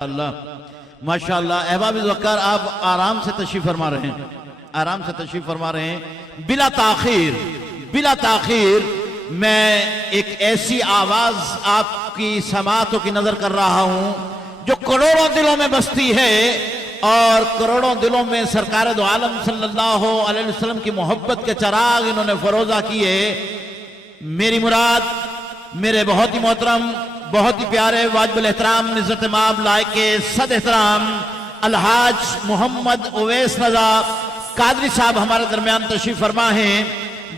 اللہ ماشاءاللہ احباب وقار آپ آرام سے تشریف فرما رہے ہیں، آرام سے تشریف فرما رہے ہیں۔ بلا تاخیر میں ایک ایسی آواز آپ کی سماعتوں کی نظر کر رہا ہوں جو کروڑوں دلوں میں بستی ہے، اور کروڑوں دلوں میں سرکار دو عالم صلی اللہ علیہ وسلم کی محبت کے چراغ انہوں نے فروزہ کیے۔ میری مراد میرے بہت ہی محترم، بہت ہی پیارے، واجب الاحترام، عزت مآب، لائق صد احترام الحاج محمد اویس رضا قادری صاحب ہمارے درمیان تشریف فرما ہیں۔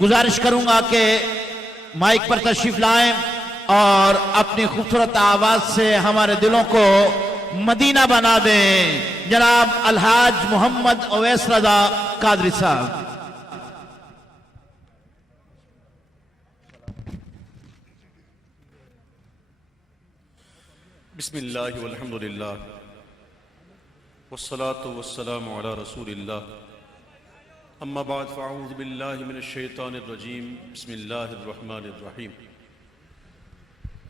گزارش کروں گا کہ مائک پر تشریف لائیں اور اپنی خوبصورت آواز سے ہمارے دلوں کو مدینہ بنا دیں۔ جناب الحاج محمد اویس رضا قادری صاحب۔ بسم اللہ والحمدللہ والصلاة والسلام علی رسول اللہ، اما بعد فاعوذ باللہ من الشیطان الرجیم، بسم اللہ الرحمن الرحیم۔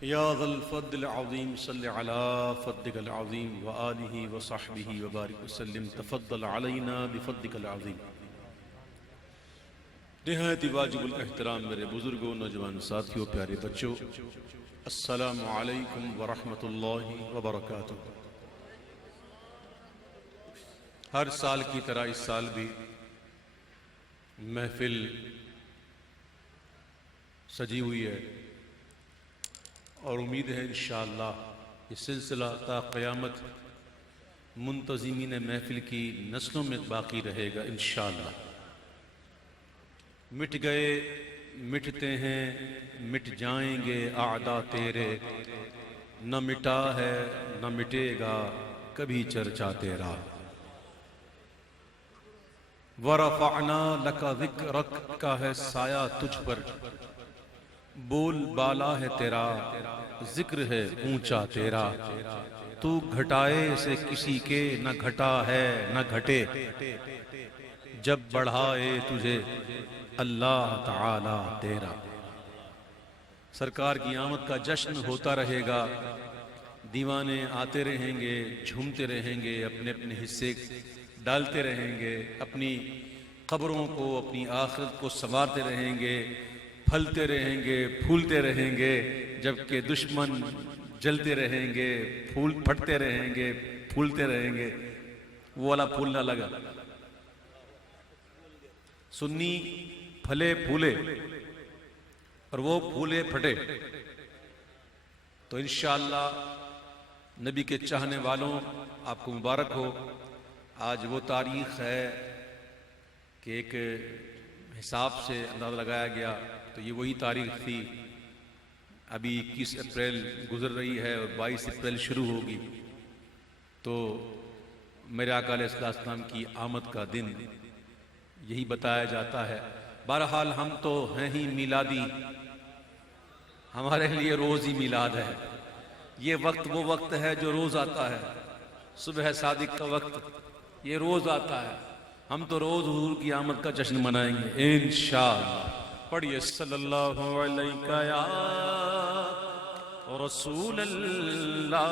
یا ذا الفضل العظیم صلی علی فضلک العظیم وآلہ وصحبہ وبارک وسلم، تفضل علینا بفضلک العظیم۔ نہایت واجب الاحترام میرے بزرگوں، نوجوان ساتھیوں، پیارے بچوں، السلام علیکم ورحمۃ اللہ وبرکاتہ۔ ہر سال کی طرح اس سال بھی محفل سجی ہوئی ہے، اور امید ہے انشاءاللہ یہ سلسلہ تا قیامت منتظمین محفل کی نسلوں میں باقی رہے گا انشاءاللہ۔ مٹ گئے، مٹتے ہیں، مٹ جائیں گے اعداء تیرے، نہ مٹا ہے نہ مٹے گا کبھی چرچا تیرا۔ وَرَفَعْنَا لَكَ ذِكْرَكَ کا ہے سایہ تجھ پر، بول بالا ہے تیرا، ذکر ہے اونچا تیرا۔ تو گھٹائے سے کسی کے نہ گھٹا ہے نہ گھٹے، جب بڑھائے تجھے اللہ تعالی تیرا۔ سرکار کی آمد کا جشن ہوتا رہے گا، دیوانے آتے رہیں گے، جھومتے رہیں گے، اپنے اپنے حصے ڈالتے رہیں گے، اپنی قبروں کو، اپنی آخرت کو سنوارتے رہیں گے، پھلتے رہیں گے، پھولتے رہیں گے، جبکہ دشمن جلتے رہیں گے، پھول پھٹتے رہیں گے، پھولتے رہیں گے۔ وہ والا پھول نہ لگا، سنی پھلے پھولے اور وہ پھولے پھٹے۔ تو انشاءاللہ نبی کے چاہنے والوں آپ کو مبارک ہو۔ آج وہ تاریخ ہے کہ ایک حساب سے اندازہ لگایا گیا تو یہ وہی تاریخ تھی۔ ابھی 21 اپریل گزر رہی ہے اور 22 اپریل شروع ہوگی، تو میرے آقا علیہ السلام کی آمد کا دن یہی بتایا جاتا ہے۔ بہرحال ہم تو ہیں ہی میلادی، ہمارے لیے روز ہی میلاد ہے۔ یہ وقت وہ وقت ہے جو روز آتا ہے، صبح صادق کا وقت یہ روز آتا ہے۔ ہم تو روز حضور کی آمد کا جشن منائیں گے انشاءاللہ۔ پڑھیے صلی اللہ علیہ یا رسول اللہ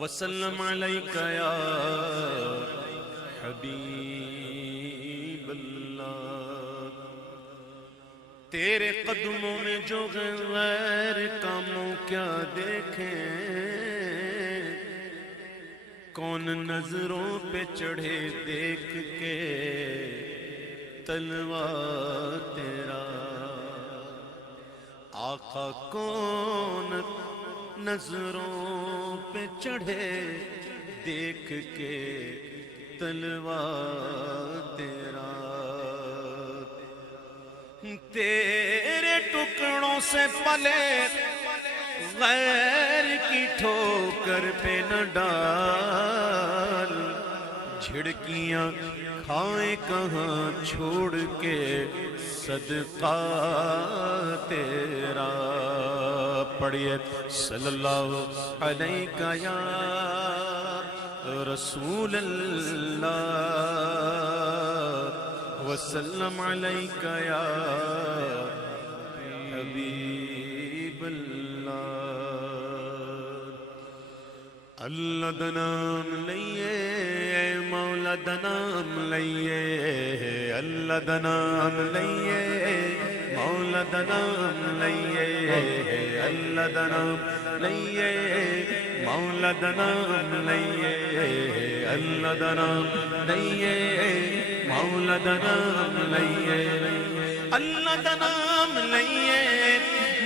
وسلم علیہ یا حبیب اللہ۔ تیرے قدموں میں جو غیر کاموں کیا دیکھیں، کون نظروں پہ چڑھے دیکھ کے تلوار تیرا۔ آقا کون نظروں پہ چڑھے دیکھ کے تلوار تیرا۔ تیرے ٹکڑوں سے پلے غیر کی ٹھوکر پہ نہ ڈال، جھڑکیاں کھائیں کہاں چھوڑ کے صدقہ تیرا۔ پڑھیے صلی اللہ علیہ یا رسول اللہ وسلم علیک یا حبیب اللہ۔ اللہ دا نام لئیے مولا دا نام لئیے اللہ دا نام لئیے مولا دا نام لئیے اللہ دا نام لئیے مولا دا نام لئیے اللہ دا نام لئیے مولا دا نام لئیے اللہ دا نام لئیے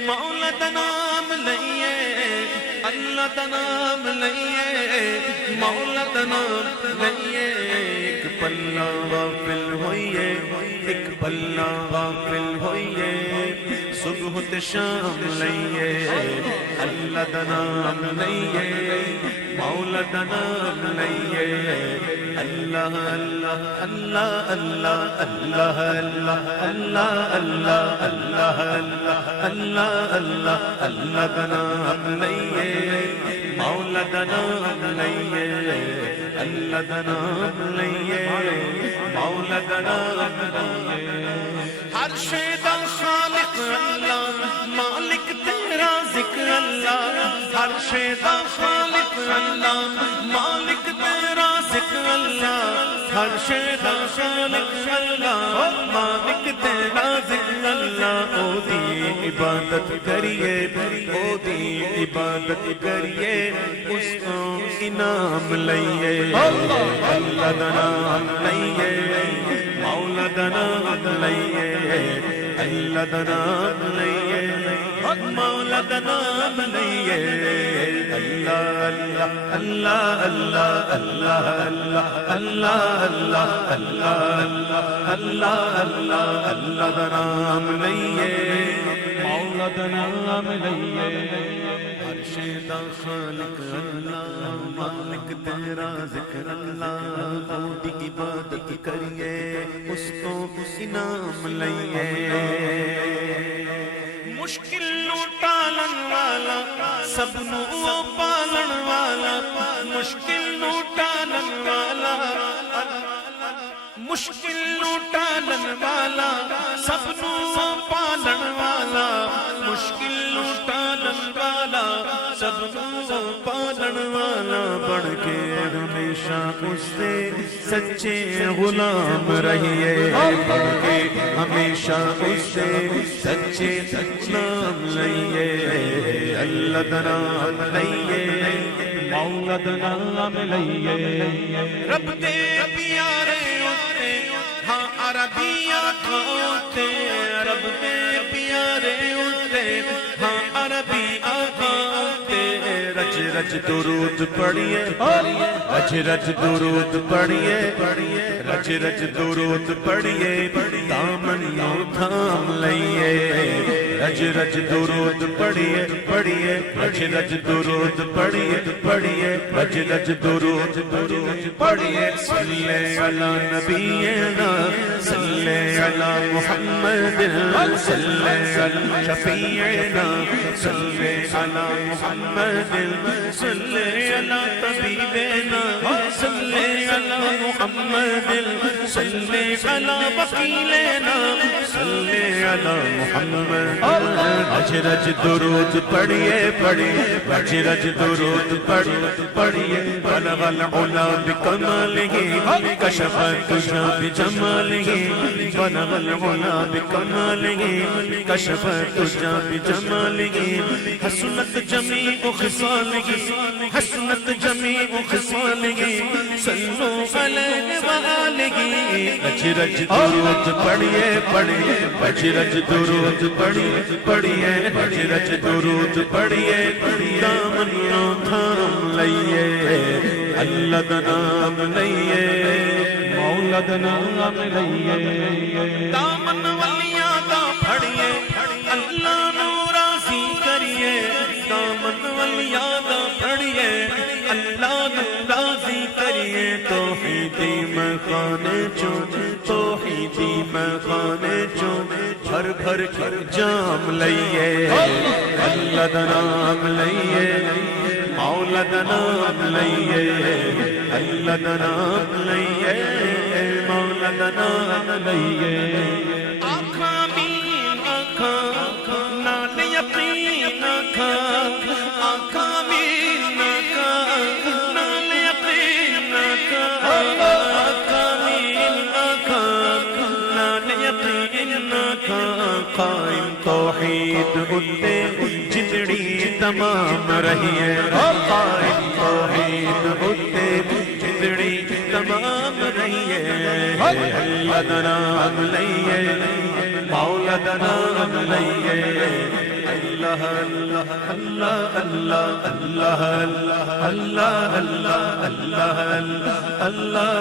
مولا دا نام لئیے اللہ دا نام لئیے مولا دا نام لئیے ایک پلہ غافل ہوئیے ایک پلہ غافل ہوئیے صبح تے شام لئیے اللہ دا نام لئیے مولا دا نام لئیے اللہ اللہ اللہ اللہ اللہ اللہ اللہ اللہ اللہ اللہ اللہ دا نام لئیے مولا دا نام لئیے اللہ دا نام لئیے مولا دا نام لئیے ہر شے دا خالق اللہ مالک تیرا ذکر اللہ ہر شے دا خالق اللہ مالک تیرا ذکر اللہ ہر شے دا خالق اللہ مالک تیرا ذکر اللہ او دی عبادت کریے او دی عبادت کریے اس کو انعام لئیے اللہ دا نام لئیے مولا دا نام لئیے اللہ دا نام لئیے مولا دا نام لئیے اللہ اللہ اللہ اللہ اللہ اللہ اللہ اللہ اللہ اللہ دا نام لئیے مولا دا نام لئیے ہر شے دا خالق اللہ مالک تیرا ذکر اللہ دی عبادت کریے اس کو انعام لئیے مشکل نو ٹالن والا سب نو پالن والا مشکل نو ٹالن والا مشکل نو ٹالن والا سب نو پالن والا مشکل نو ٹالن والا سب نو پالن والا بڑھ کے ہمیشہ اس سے سچے غلام رہیے بڑھ کے ہمیشہ اس سے سچے غلام لئیے اللہ دا نام لئیے مولا دا نام لئیے رب دے پیارے ہوتے ہاں عربی آقا ہوتے رب دے پیارے ہوتے ہاں عربی آقا ہوتے رج رج درود پڑھیے رج رج درود پڑھیے رج رج درود پڑھیے دامن یوں تھام لئیے رج رج درود پڑھیے پڑھیے رج رج درود پڑھیے پڑھیے رج رج درود پڑھیے صلی علی نبینا صلی علی محمد صلی علی شفیعنا صلی علی محمد صلی علی طبیبنا صلی علی محمد صلی علی وکیلنا صلی علی محمد رج رج درود پڑھیے پڑھیے رج رج درود پڑھیے بلغ العلا بکمالہ کشف الدجی بجمالہ بلغ العلا بکمالہ کشف الدجی بجمالہ حسنت جمیع خصالہ حسنت جمیع خصالہ صلو علیہ وآلہ رج رج درود پڑھیے پڑھیے رج رج درود پڑھیے پڑھیے رج رج درود پڑھیے دامن یوں تھام لئیے اللہ دا نام لئیے مولا دا نام لئیے دامن ولیاں دا پھڑیے اللہ نو راضی کریے دامن ولیاں دا پھڑیے اللہ نو راضی کریے توحیدی میں خانے چون توحیدی میں خانے چون بھر بھر کے جام لئیے اللہ دا نام لئیے مولا دا نام لئیے اللہ دا نام لئیے مولا دا نام لئیے آنکھاں مین آنکھاں نال یقین آنکھاں آنکھاں مین آنکھاں تمام رہیے قائم توحید ہوتے جتڑی تمام رہیے اللہ دا نام لئیے مولا دا نام لئیے اللہ اللہ اللہ اللہ اللہ اللہ اللہ اللہ اللہ اللہ اللہ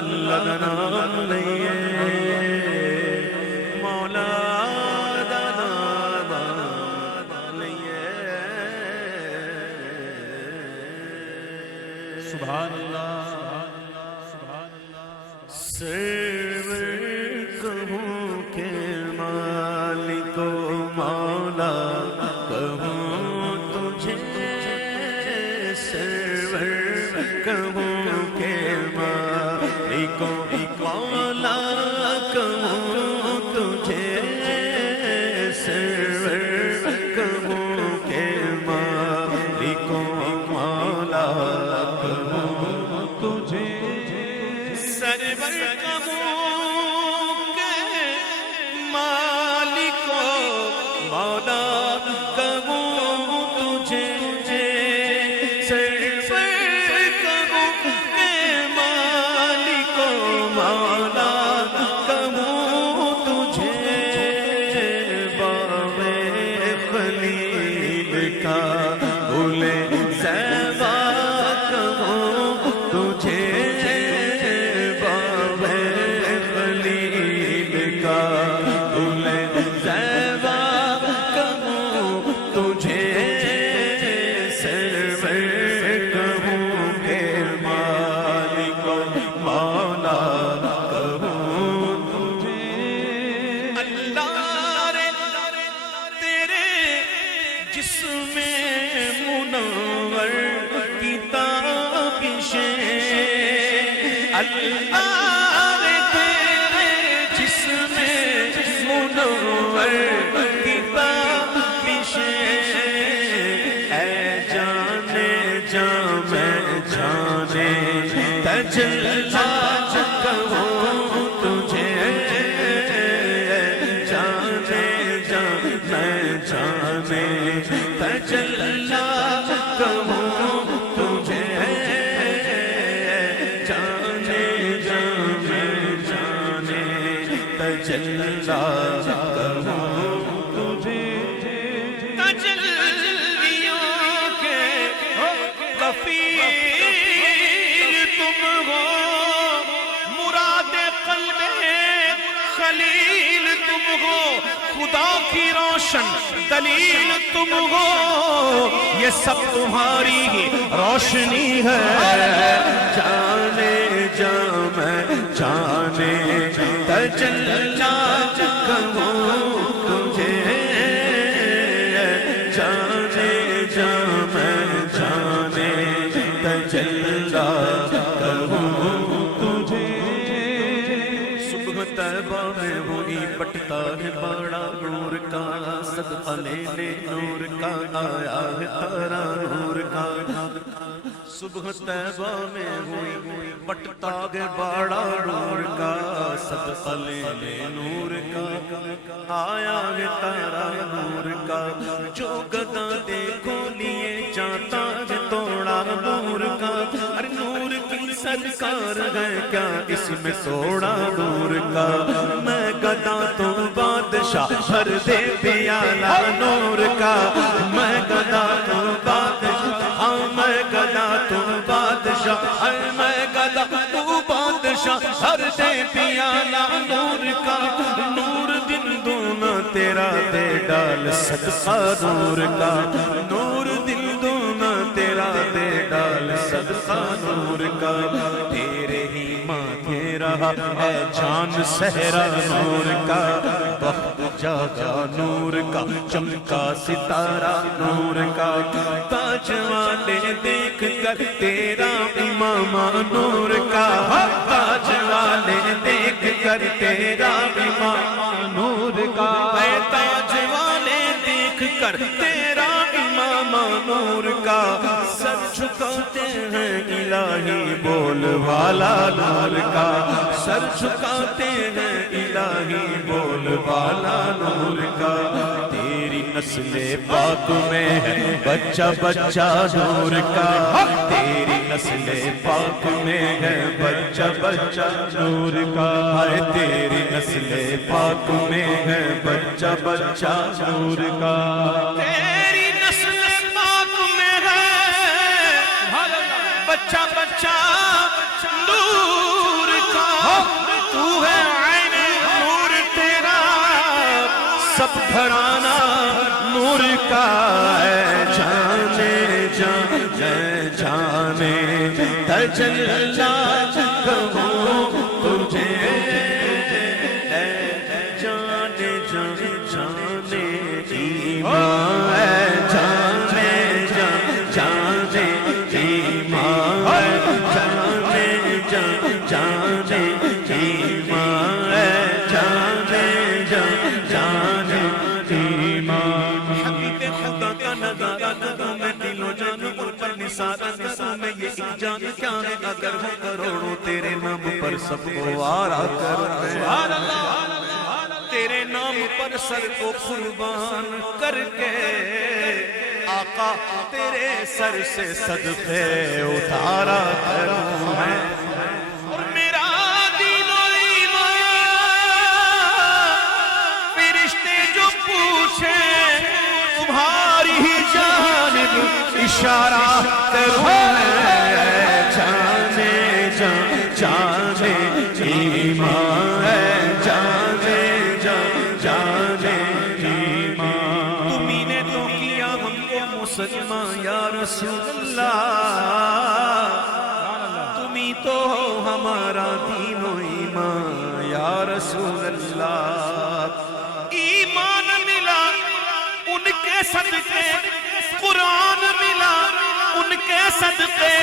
اللہ دا نام لئیے مولا دا نام لئیے سبحان اللہ سرور کہوں کہ مالک و مولا کہوں تجھے سرور کہوں کہ مالک و مولا کہوں تجھے سرور کہوں کہ مالک و مولا کہوں تجھے سرور کہوں کہ مالک و مولا کہوں تجھے سرور کہوں کہ مالک و مولا کہوں تجھے باب خلیل کا بھولے زیبا کہوں تجھے اللہ تیرے جسم منور کی تابش اے جانے جا میں جانے تجلا کہوں تجھے جانے جا میں جانے تجلا کہوں تجھے تجلا کہوں تجھے تجلیوں کے کفیل تم ہو مراد قلب خلیل تم ہو خدا کی روشن دلیل تم ہو یہ سب تمہاری ہی روشنی ہے جانے جا میں جانے تجلا کہوں تجھے جانے جا میں جانے تجلا کہوں تجھے صبح طیبہ میں ہوئی بٹتا ہے بڑا نور کا صدقہ لینے نور کا آیا ہے تارا نور کا صبح طیبہ میں ہوئی بٹتا ہے بڑا نور کا صدقہ لینے نور کا آیا ہے تارا نور کا جو گدا دیکھو لیے جاتا ہے توڑا نور کا ارے نور کی سرکار ہے کیا اس میں توڑا نور کا میں گدا تو بادشاہ بھر دے پیالہ نور کا میں گدا تو بادشاہ ہاں میں گدا تو بادشاہ میں گدا تو بادشاہ بھر دے پیالہ نور کا نور دن دونا تیرا دے ڈال صدقہ نور کا نور دل دونا تیرا دے ڈال صدقہ نور کا تیرے ہی ماتھے رہا ہے جان سہرا نور کا وقت جاگا نور کا چمکا ستارہ نور کا تاج والے دیکھ کر تیرا امامہ نور کا تاج والے دیکھ کر تیرا امامہ نور کا اے تاج والے دیکھ کر تیرا امامہ نور کا سر جھکاتے ہیں الہی بول والا نور کا سر جھکاتے ہیں الہی بول والا نور کا تیری نسل پاک میں ہے بچہ بچہ نور کا، تیری نسل پاک میں ہے بچہ بچہ نور کا، تیری نسل پاک میں ہے بچہ بچہ نور کا، تیری نسل پاک میں ہے بچہ بچہ نور کا، تو ہے عین نور تیرا سب گھرانہ نور کا، اے جانے جانے جانے تجلا کہوں تجھے، اے جانے جانے جانے ایمان، اے جانے جانے ایمان، اے جانے جانے ایمان، اے جانے جانے ایمان، حبیب خدا کا نظارہ کروں میں دل و جان پر نثارہ کروں میں، یہ ایک جان کیا ہے اگر ہو کروڑوں تیرے نام پر سب کو آرا کروں میں، تیرے نام پر سر کو قربان کر کے آقا تیرے سر سے صدقے اتارا کروں میں، اور میرا دین و ایمان فرشتے جو پوچھیں تمہاری ہی جانب اشارہ کروں میں، جانے جانے ایمان، جانے جانے ایمان، تمہیں نے تو کیا ہم کو مسلمان یا رسول اللہ، تمہیں تو ہو ہمارا دین و ایمان یا رسول اللہ، ایمان ملا ان کے صدقے، قرآن ملا ان کے صدقے،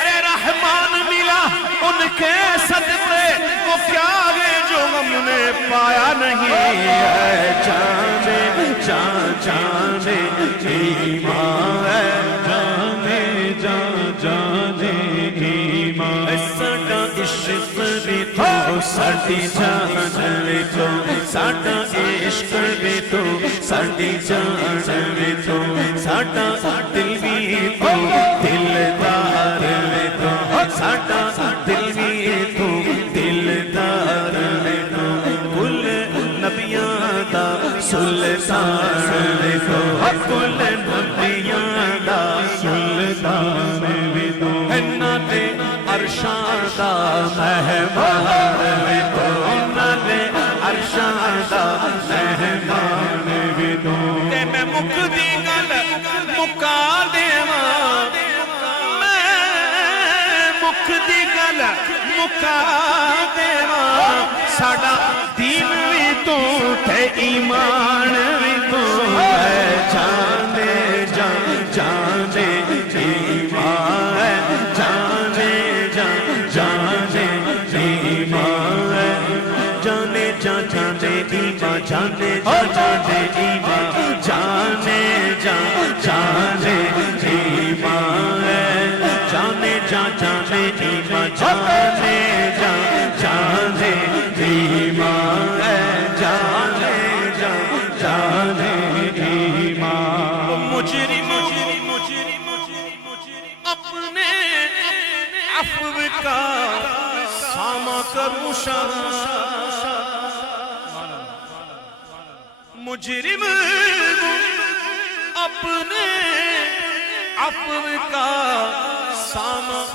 ارے رحمان ملا ان کے صدقے، وہ کیا ہے جو ہم نے پایا نہیں ہے، جانے جانے ایمان، جانے جانے ایمان، ساڈا عشق بھی تو ساڈی جان بھی تو، ساڈا عشق بھی تو ساڈی جان بھی تو، ساڈا دل بھی تو دلدار بھی تو، ساڈا دل بھی تو دلدار بھی تو، کل نبیاں دا سلطان بھی تو، کل نبیاں دا سلطان بھی تو، انہاں دے عرشاں دا مہمان بھی تو، انہاں دے عرشاں دا مہمان بھی تو، تے میں مک دی گل مکا دیواں، میں مک دی گل مکا دیواں، ساڈا دین بھی تو تے ایمان بھی تو، اے جانے جانے ایمان، جانے جانے ایمان، جانے جانے ایمان، جانے جانے ایمان، جانے جانے ایمان، جانے جانے ایمان، جانے جانے ایمان، جانے جانے ایمان، مجرم اپنے عفو کا ساماں کروں شاہ، مجرم اپنے عفو کا ساماں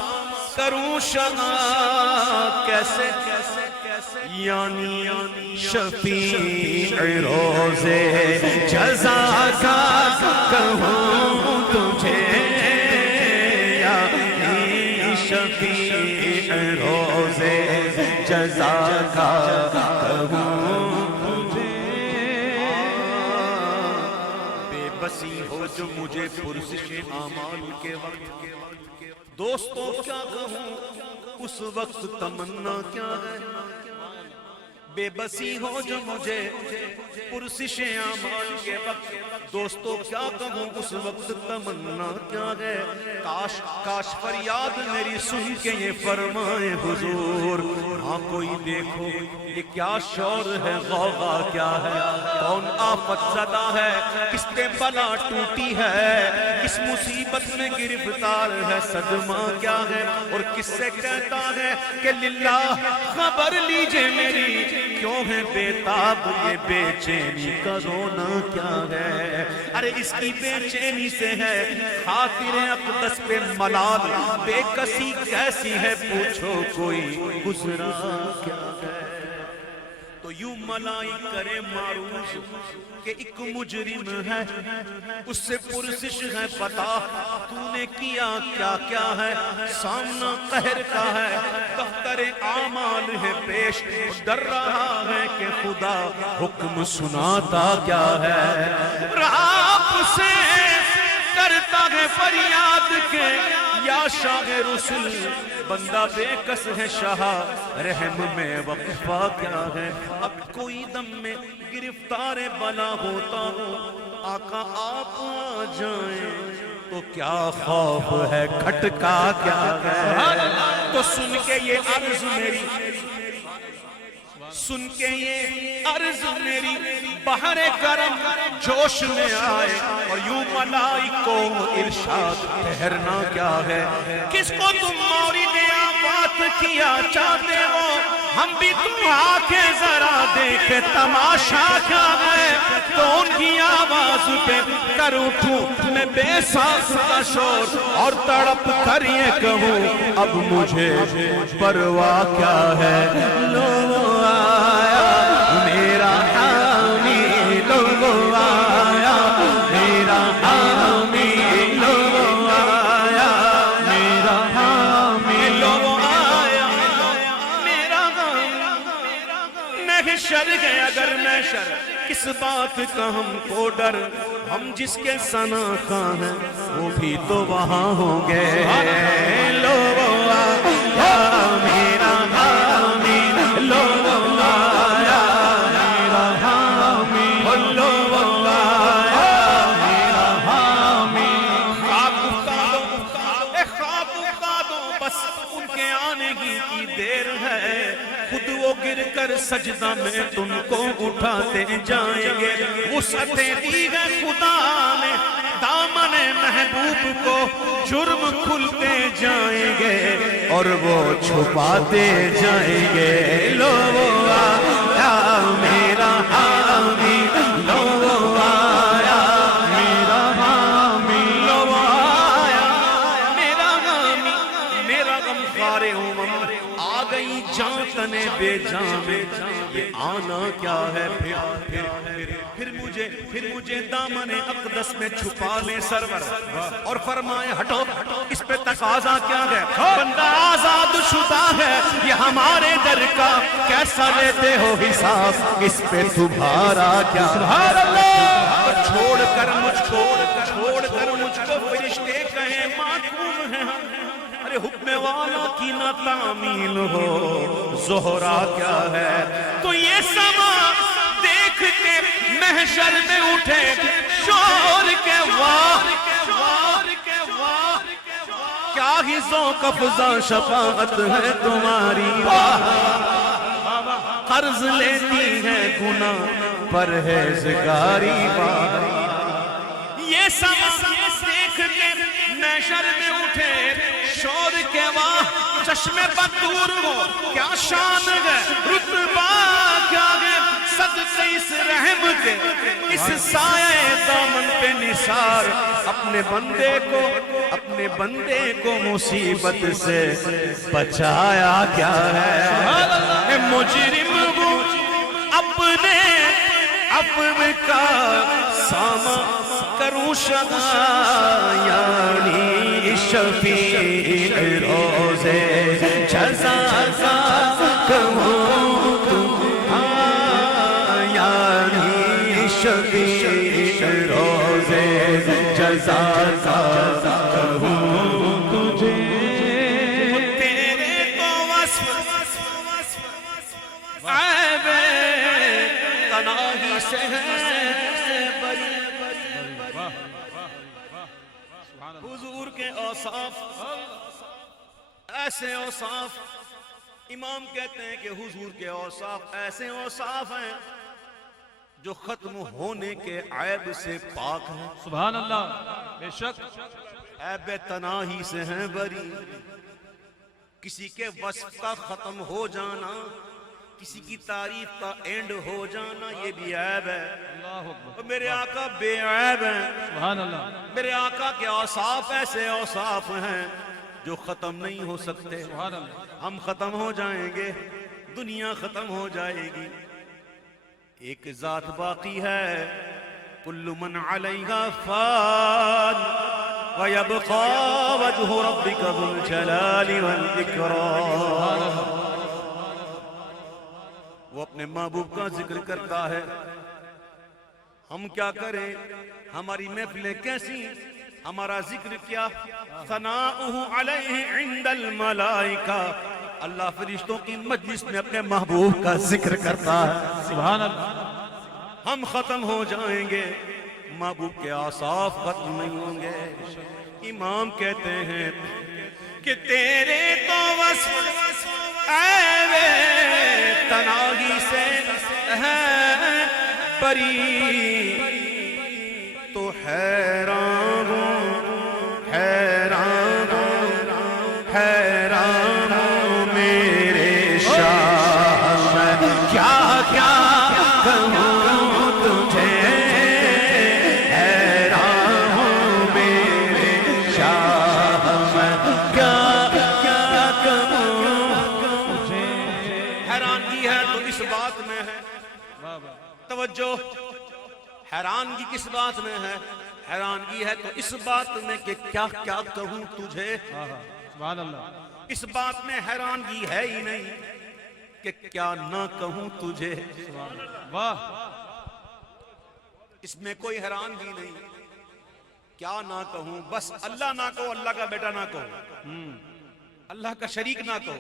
کروں شاہ، کیسے یعنی شفیع روزے جزا کا کہوں تجھے، یعنی شفیع روزے جزا کا کہوں تجھے، بے بسی ہو جو مجھے پرسش اعمال کے وقت، دوستوں کیا کہوں اس وقت تمنا کیا ہے، بے بسی ہو جو مجھے پرسش اعمال کے وقت، دوستوں کیا کہوں اس وقت تمنا کیا ہے، کاش کاش فریاد میری سن کے یہ فرمائے حضور، ہاں کوئی دیکھو یہ کیا شور ہے، غوغا کیا ہے، کون آفت زدہ ہے، کس پہ بلا ٹوٹی ہے، کس مصیبت میں گرفتار ہے، صدمہ کیا ہے، اور کس سے کہتا ہے کہ للہ خبر لیجئے میری، کیوں ہے بے تاب یہ بے چینی کا رونا کیا ہے؟ ارے اس کی بے چینی سے ہے خاطر اقدس پہ ملال، بے کسی کیسی ہے پوچھو کوئی گزرا کیا ہے؟ تو یوں ملائی کرے معروف کہ ایک مجرم ہے، اس سے پرسش ہے بتا تو نے کیا کیا کیا ہے، سامنا قہر کا ہے، دفتر اعمال ہے پیش، ڈر رہا ہے کہ خدا حکم سناتا کیا ہے، رب سے کرتا ہے فریاد کے یا شاہ رسول، بندہ بے کس ہے شاہ رحم میں وقفہ کیا ہے؟ اب کوئی دم میں گرفتار بلا ہوتا ہوں، آقا آپ آ جائیں تو کیا خوف ہے، کھٹکا کیا ہے؟ تو سن کے یہ عرض میری، سن کے یہ عرض میری بحر کرم جوش میں آئے، اور یوں ملائک کو ارشاد ٹھہرنا کیا ہے، کس کو تم مورد آفات کیا چاہتے ہو، ہم بھی تم آنکھیں ذرا دیکھے تماشا کیا ہے، تو ان کی آواز پہ کر اٹھوں میں بے ساز کا شور، اور تڑپ کر یہ کہوں اب مجھے پرواہ کیا ہے، لو آیا میرا حامی، لو آیا میرا حامی، لو آیا میرا حامی، لو آیا میرا حامی، محشر ہے اگر محشر کس بات کا ہم کو ڈر، ہم جس کے ثنا خواہ ہیں وہ بھی تو وہاں ہوں گے، لو آیا میرا حامی، لو آیا میرا حامی، لو آیا میرا حامی، خواب افتادوں بس ان کے آنے کی دیر ہے، خود وہ گر کر سجدہ میں تم کو اٹھاتے جائیں گے، وسعتیں دی ہے خدا نے دامن محبوب کو، جرم کھلتے جائیں گے اور وہ چھپاتے جائیں گے، لو آیا میرا حامی، لو آیا میرا حامی، لو آیا میرا حامی، میرا غمخوار امم آ گئی جان تنے بے جان میں، یہ آنا کیا ہے، پھر مجھے دامن اقدس میں چھپا لے سرور، اور فرمائے ہٹو اس پہ تقاضا کیا ہے، بندہ آزاد شدہ ہے یہ ہمارے در کا، کیسا لیتے ہو حساب اس پہ تمہارا کیا، سبحان اللہ، چھوڑ کر مجھ کو فرشتے کہیں معصوم ہیں ہم، ارے حکم والا کی نہ تعمیل ہو، زہرا کیا ہے، تو یہ سما دیکھ کے محشر میں اٹھے شور کے واہ، کیا ہی ذوق افزا شفاعت ہے تمہاری، قرض لیتی ہے گناہ پرہیزگاری، یہ سما دیکھ کے محشر میں اٹھے شور کے واہ، چشم بدور ہو کیا شان ہے، رتبہ کیا ہے، صدقے اس رحم کے اس سائے دامن پہ نثار، اپنے بندے کو مصیبت سے بچایا کیا ہے، مجرم ہوں اپنے کا ساما کروں شغا، یعنی شفیع روزے جزا کہوں یعنی شفیع روزے جزا کہوں تجھے، تیرے کو وصف عیب تناہی سے بری، حضور کے اوصاف ایسے اوصاف، امام کہتے ہیں کہ حضور کے اوصاف ایسے اوصاف ہیں جو ختم ہونے کے عیب سے پاک ہے، سبحان اللہ، بے شک عیب تناہی سے ہیں بری. کسی کے وصف کا ختم ہو جانا، کسی کی تعریف کا اینڈ ہو جانا، یہ بھی عیب ہے. اللہ اکبر، اور میرے آقا بے عیب ہیں. سبحان اللہ، میرے آقا کے اوصاف ایسے اوصاف ہیں جو ختم نہیں ہو سکتے. سبحان اللہ، ہم ختم ہو جائیں گے، دنیا ختم ہو جائے گی، ایک ذات باقی ہے. کل من علیہا فان وَيَبْقَى وَجْهُ رَبِّكَ ذُو الْجَلَالِ وَالْإِكْرَامِ. وہ اپنے محبوب کا ذکر کرتا ہے. ہم کیا کریں؟ ہماری محفلیں کیسی، ہمارا ذکر کیا؟ ثناؤہ علیہ عند الملائکہ. اللہ فرشتوں کی مجلس میں اپنے محبوب کا ذکر کرتا ہے. سبحان اللہ، ہم ختم ہو جائیں گے، محبوب کے اوصاف ختم نہیں ہوں گے. امام کہتے ہیں کہ تیرے تو وصف عیب تناہی سے ہے بری. تو حیران ہوں، حیران ہوں، حیران ہوں میرے شاہ، میں کیا کیا کہوں تجھے. حیران ہوں میرے شاہ، میں کیا کیا کہوں تجھے. حیرانگی ہے تو اس بات میں ہے، توجہ، حیرانگی کس بات میں ہے؟ حیرانگی ہے تو اس بات میں کہ کیا کیا کہوں تجھے. سبحان اللہ، اس بات میں حیرانگی ہے ہی نہیں کہ کیا نہ کہوں تجھے. واہ، اس میں کوئی حیرانگی نہیں، کیا نہ کہوں. بس اللہ نہ کہو، اللہ کا بیٹا نہ کہو، اللہ کا شریک نہ کہو.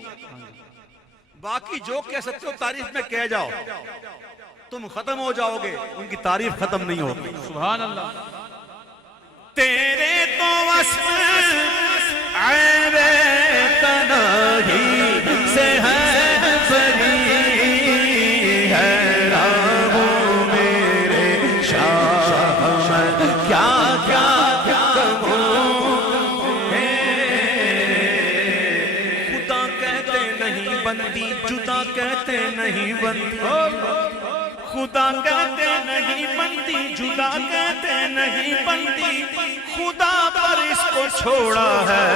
باقی جو کہہ سکتے ہو تعریف میں کہہ جاؤ، تم ختم ہو جاؤ گے، ان کی تعریف ختم نہیں ہوگی. سبحان اللہ، تیرے تو وصف عیب تناہی سے ہے بری. حیران ہوں میرے شاہ، میں کیا کیا کہوں. خدا کہتے نہیں بندی، جدا کہتے نہیں بندی. خدا کہتے نہیں بندی، جدا کہتے نہیں بندی. خدا پر اس کو چھوڑا ہے،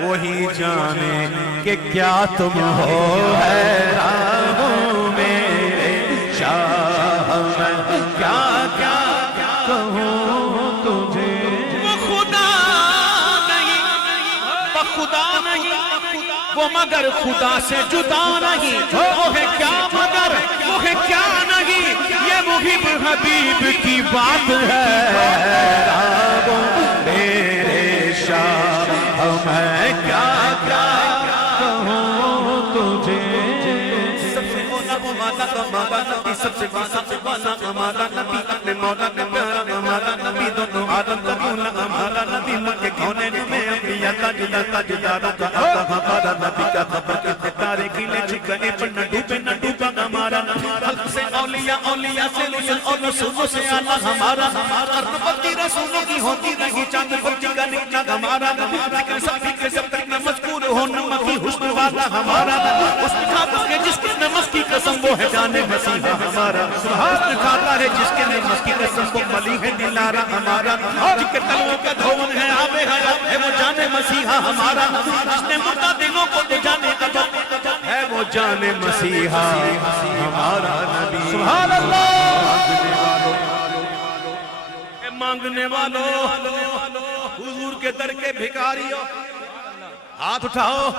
وہی جانے کہ کیا تم ہو. حیران ہوں میرے شاہ، میں کیا کیا کہوں تجھے. وہ خدا نہیں، وہ خدا نہیں، وہ مگر خدا سے جدا نہیں. وہ ہے کیا مگر، وہ ہے کیا نہیں، یہ محب حبیب کی بات ہے. میرے شاہ، میں کیا کہوں تجھے. سب سے مولا ہمارا نبی، سب سے والا ہمارا نبی، اپنے مولا کا پیارا ہمارا نبی. دونوں عالم کا مولا ہمارا نبی، مکہ کھونے میں انبیاء تاجدار تاجداروں کا آقا ہمارا نبی. کا خبر کے ستارے کھلے چھپ گئے پر نہ ڈوبا ہمارا نبی. حلق سے اولیاء، اولیاء سے رسل اور رسولوں سے آلہ ہمارا. قرن پتی رسولوں کی ہوتی رہی، چاند پتی کا نکلا ہمارا نبی. ذکر سب کے جب تک نہ مذکور ہو نمکی حسن والا ہمارا نبی. حسن کھاتا ہے جس کے نمس کی قسم وہ ہے جان مسیحا ہمارا. حسن کھاتا ہے جس کے نمس کی قسم وہ ملی ہے دلارا ہمارا. جس کے تلووں کا دھون ہے آب حیات ہے وہ جان مسیحا ہمارا. جس نے مردہ دلوں کو تو جانے ابد ہے وہ جان مسیحا ہمارا نبی. سبحان اللہ. مانگنے والوں، حضور کے در کے بھکاریوں، ہاتھ اٹھاؤ.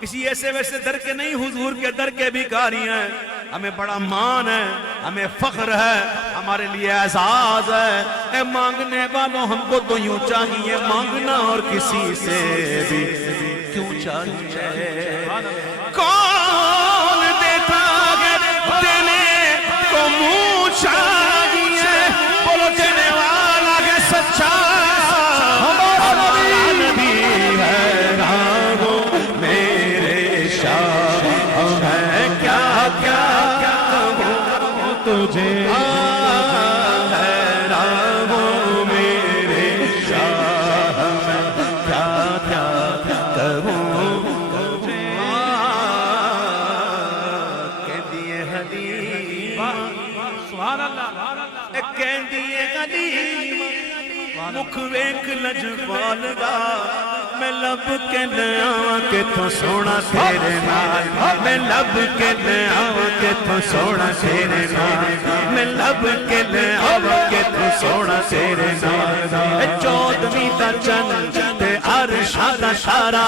کسی ایسے ویسے در کے نہیں، حضور کے در کے بھکاری ہیں. ہمیں بڑا مان ہے، ہمیں فخر ہے، ہمارے لیے اعزاز ہے. اے مانگنے والوں، ہم کو تو یوں چاہیے مانگنا اور کسی سے بھی کیوں چاہیے. کون دیتا ہے دینے کو منہ چاہیے، بولو دینے والا ہے سچا ہمارا نبی. ہے راہو میرے شاہ، میں کیا کہوں تجھے. مکھ ویکھ لجپال دا میں لب کے لے آواں کہ تو سونا تیرے نال میں لب کے لے آواں کہ تو سونا تیرے نال میں لب کے لے آواں کہ تو سونا تیرے نال چودھویں دا چند تے عرشاں دا تارا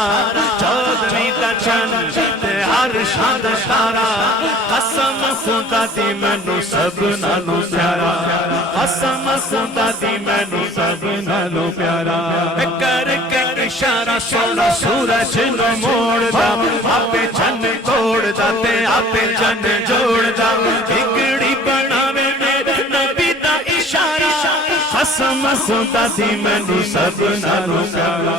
چودھویں دا چند تے عرشاں دا تارا قسم خدا دی مینوں سب نالوں پیارا قسم خدا دی مینوں سب نالوں پیارا کر کے اشارہ سونا سورج نو موڑ دا آپے چن توڑ دا تے آپے چن جوڑ دا بگڑی بناوے میرے نبی دا اشارہ قسم خدا دی مینوں سب نالوں پیارا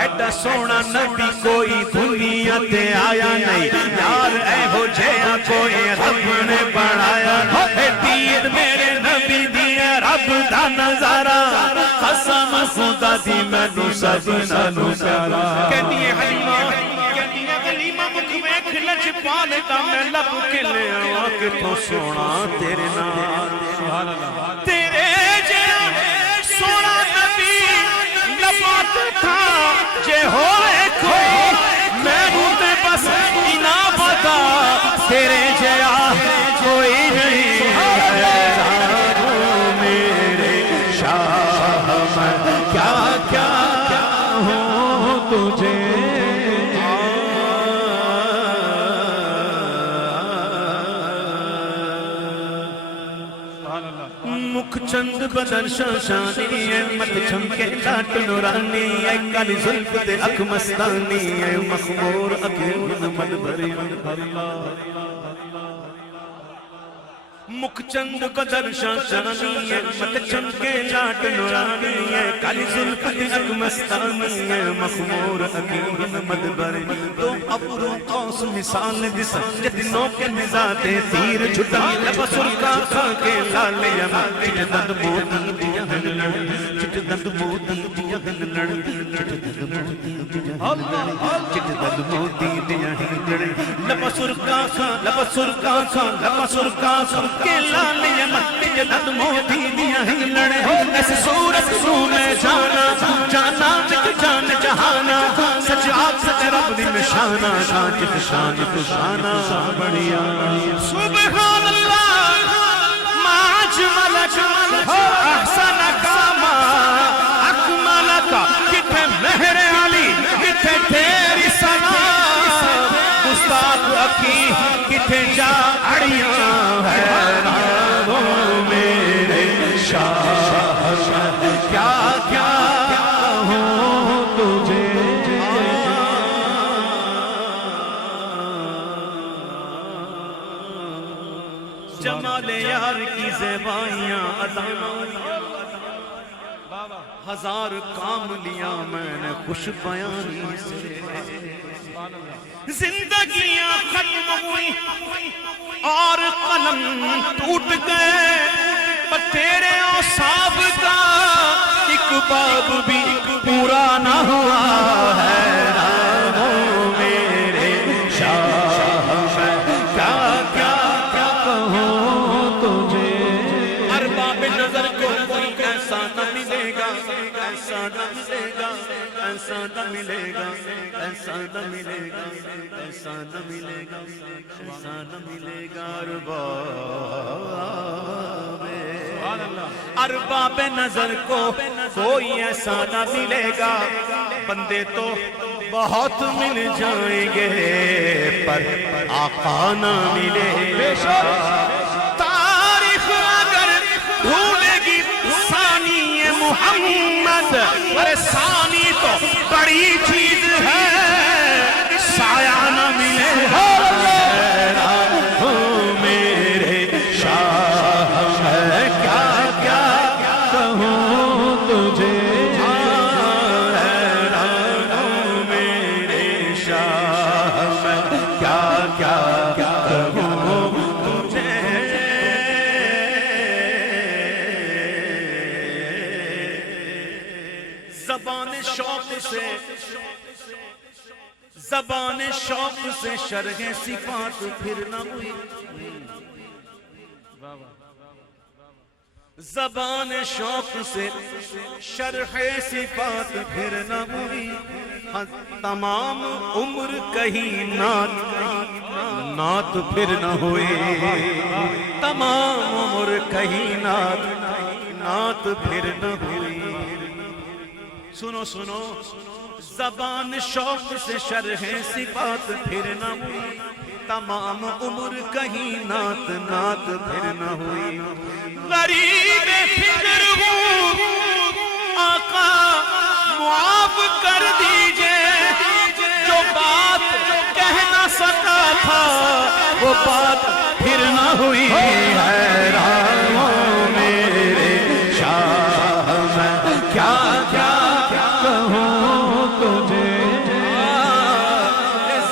ایڈا سونا نبی کوئی دنیا تے آیا نہیں یار اے ہو جیا کوئی رب نے بڑھایا اے دید میرے نبی دیا رب دا نظارہ قسم خدا دی مینوں سب نالوں پیارا کہتی ہے حلیمہ مکھ ویکھ لجپال دا میں لب کے لے آواں کہ تو سونا تیرے نال تیرے جیا سونا نبی لبات تھا جے ہوئے کوئی میں ہوں تے بس اینا پتا تیرے جیا کوئی نہیں میرے شاہ میں کیا کیا ہوں تجھے مکھ چند بدن شاشانی ہے مت چھمکے لاٹ نورانی ہے کالی زلف تے اکھ مستانی ہے مخمور اکھ مد بھری مکھ چند بدن شاشانی ہے مت چھمکے لاٹ نورانی ہے کالی زلف تے اکھ مستانی ہے مخمور اکھ مد بھری تو ابرو قوس مثال دس جتنوں کے نزاتے تیر چھٹا لب سرکا کھا کے لالے چٹ دند موتی دیا ہن لڑ چٹ دند موتی دیا ہن لڑ چٹ دند موتی دیا ہن لڑ چٹ دند موتی دیا ہن لڑ لب سرکا کھا لب سرکا کھا لب سرکا کھا کے لالے چٹ دند موتی دیا ہن لڑ ایسے صورت سو میں جانا جانا مک جان جہانا سچ آپ سچ رب دی نشانہ شان جت شان تو شانہ بڑھیا سبحان اللہ ما اجملک احسن کاما اکملک کتھے مہر علی کتھے تیری سنا گستاخ اکھی کتھے جا اڑیاں حیران ہو میرے شاہ کیا کیا ہوں تجھے جمال یار کی زیبائیاں ادانا ہزار کام لیا میں نے خوش بیانی سے زندگیاں ختم ہوئی اور قلم ٹوٹ گئے پر تیرے اوصاف کا ایک باب بھی پورا نہ ہوا ہے میرے شاہ میں کیا کیا کہوں تجھے ارباب نظر کو کوئی ایسا نہ ملے گا ایسا نہ ملے گا ایسا نہ ملے گا ایسا نہ ملے گا ایسا نہ ملے گا ایسا نہ ملے گا ارباب نظر کو کوئی ایسا نہ ملے گا بندے تو بہت مل جائیں گے پر آقا نہ ملے گا تاریخ اگر بھولے گی ثانی محمد پر ثانی تو بڑی چیز ہے سایہ نہ ملے گا میرے شاہ ہے کیا کیا کہوں تجھے میرے شاہ میں کیا کیا کہوں تجھے زبان شوق سے زبان شوق سے شرح صفات پھر نہ ہوئی زبان شوق سے شرح صفات پھر نہ ہوئی، تمام عمر کہیں نعت پھر نہ ہوئی، تمام عمر کہیں نعت پھر نہ ہوئی۔ سنو سنو، زبان شوق سے شرح صفات پھر نہ ہوئی، تمام عمر کہیں نعت پھر نہ ہوئی۔ غریب فکر ہوں آقا معاف کر دیجئے، جو بات کہہ نہ سکا تھا وہ بات پھر نہ ہوئی۔ حیران ہوں میرے شاہ میں کیا کیا کہوں تجھے،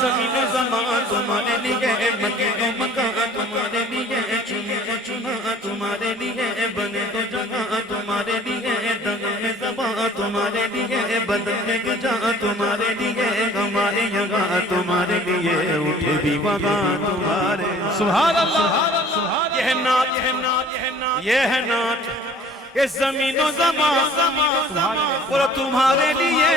زمین و زمان تمہارے لیے، مکین و مکان تمہارے لیے، چنے و چنا تمہارے لیے، بنے تو جگہ تمہارے لیے، دغم میں زباں تمہارے لیے، بدن میں گجا تمہارے لیے، ہمارے یہاں تمہارے لیے، اٹھے بھی وہاں تمہارے۔ سبحان اللہ، یہ ہے نعت، یہ ہے نعت، یہ زمین و زمان بولو تمہارے لیے۔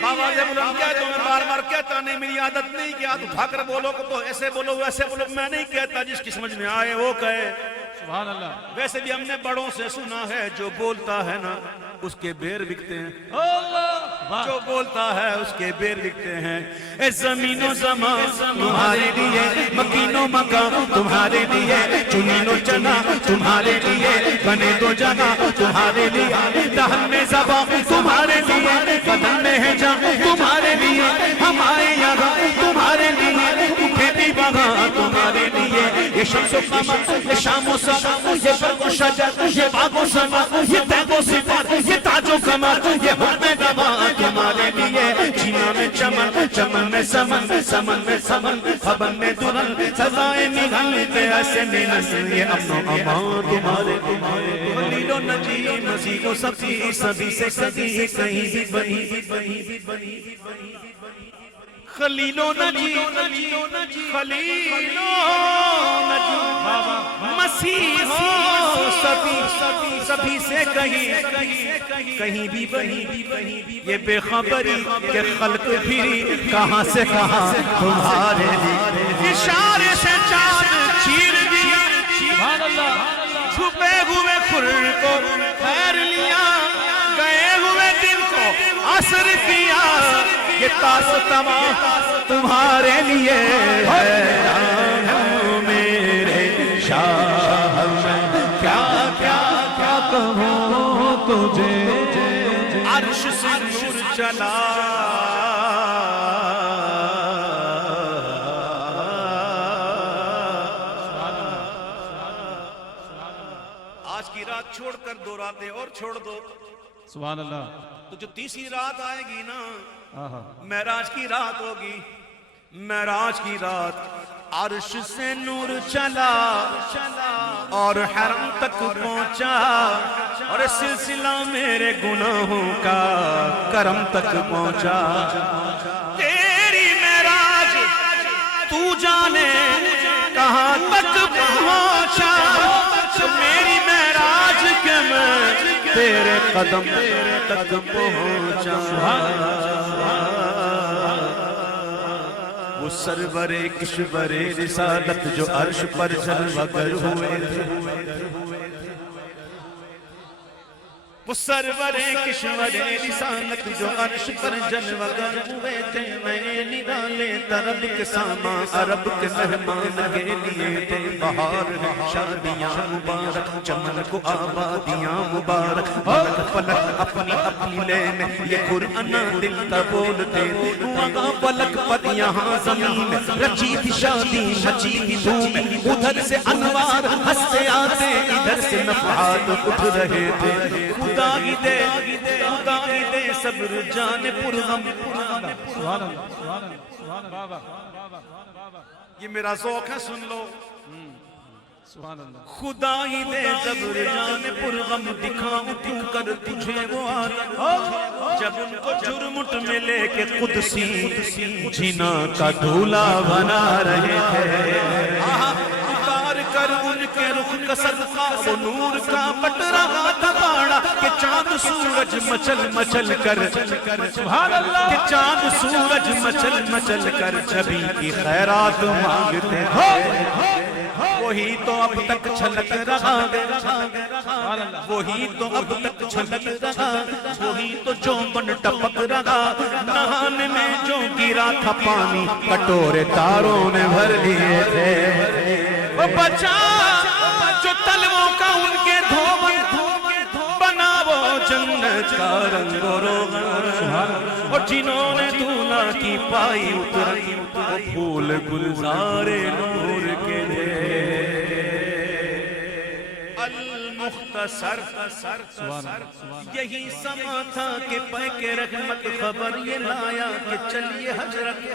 بابا جب بلند کہتا ہوں میں بار بار کہتا نہیں، میری عادت نہیں کہ آپ اٹھا کر بولو تو ایسے بولو ویسے بولو، میں نہیں کہتا، جس کی سمجھ میں آئے وہ کہے۔ سبحان اللہ، ویسے بھی ہم نے بڑوں سے سنا ہے جو بولتا ہے نا اس کے بیر بکتے ہیں، اللہ، جو بولتا ہے اس کے بیر بکتے ہیں۔ اے زمین و زمان تمہارے لیے، مکین و مکان تمہارے لیے، چنین و چنا تمہارے لیے، بنے دو جگہ تمہارے لیے، دہن میں زباں تمہارے لیے، بدن میں ہے جان تمہارے لیے، ہمارے یہاں تمہارے لیے، اٹھے بھی وہاں تمہارے لیے۔ یہ شمس و قمر، یہ شام و سحر، یہ برق و شجر، یہ باغ و ثمر، یہ طیب و صفر، یہ تاج و کمر، یہ حکم گواہ تمہارے لیے، جینا میں چمن، چمن میں سمن، سمن میں سمن، خبن میں درن، سزائیں نگلتے ایسے نسل، یہ امن و امان تمہارے لیے۔ خلیل و نجی، مسیح و صفی، سبھی سے سبھی، کہیں بھی بنی، خلیل و نجی، خلیل و نجی، مسیح ہو سبھی سے کہیں بھی بنی، یہ بے خبری کہ خلق پھری کہاں سے کہاں تمہارے لیے، اشارے سے چاند چیر دیا، سبحان اللہ، چھپے ہوئے کھر کو خیر لیا، گئے ہوئے دن کو عصر کیا، یہ تاس تمام تمہارے لیے۔ حیران ہوں میرے شاہ میں کیا کیا کہوں تجھے، عرش سے نور چلا، آج کی رات چھوڑ کر دو راتیں اور چھوڑ دو، سبحان اللہ، تو جو تیسری رات آئے گی نا آہا، معراج کی رات ہوگی، معراج کی رات عرش سے نور چلا اور حرم تک پہنچا، اور سلسلہ میرے گناہوں کا کرم تک پہنچا۔ تیری معراج تو جانے کہاں تک پہنچا، میری معراج کے میں تیرے قدم تک پہنچا۔ وہ سرور کشور رسالت جو عرش پر جلوہ گر ہوئے تھے، وہ سرور کشور رسالت جو عرش پر جلوہ گر ہوئے تھے، میں نرالے طرب کے ساما عرب کے مہمان کے لیے تھے، بہار شادیاں مبارک، چمن کو آبادیاں مبارک، فلک فلک اپنی اپنی لین، یہ قرآن دل کا بولتے، وہاں فلک پر یہاں زمین، رچی تھی شادی مچی تھی دھوم، ادھر سے انوار ہنستے آتے، ادھر سے نفحات اٹھ رہے تھے۔ خدا ہی دے صبر جان پرغم، سبحان اللہ، سبحان اللہ، سبحان اللہ، یہ میرا ذوق ہے، سن لو، سبحان اللہ، خدا ہی دے صبر جان پرغم، دکھاؤں کیوں کر تجھے وہ عالم، جب ان کو جرمٹ میں لے کے قدسی جنا کا دھولا بنا رہے تھے، اتار کر ان کے رخ کا صدقہ وہ نور کا بٹ رہا تھا باڑا کہ چاند سورج مچل مچل کر سبحان اللہ کہ چاند سورج مچل مچل کر چھبی کی خیرات مانگتے تھے وہی تو اب تک چھلک رہا وہی تو اب تک چھلک رہا وہی تو چومن ٹپک رہا نہانے میں جو گرا تھا پانی کٹورے تاروں نے بھر لیے تھے وہ بچا جو تلووں کا ان کے دھومن بنا وہ جنت کا رنگ و روغن اور جنہوں نے دھونا کی پائی اتری وہ پھول گلزارے نور کے لئے المختصر یہی سما تھا کہ پہ کے رحمت خبر یہ لایا کہ چلیے حجرت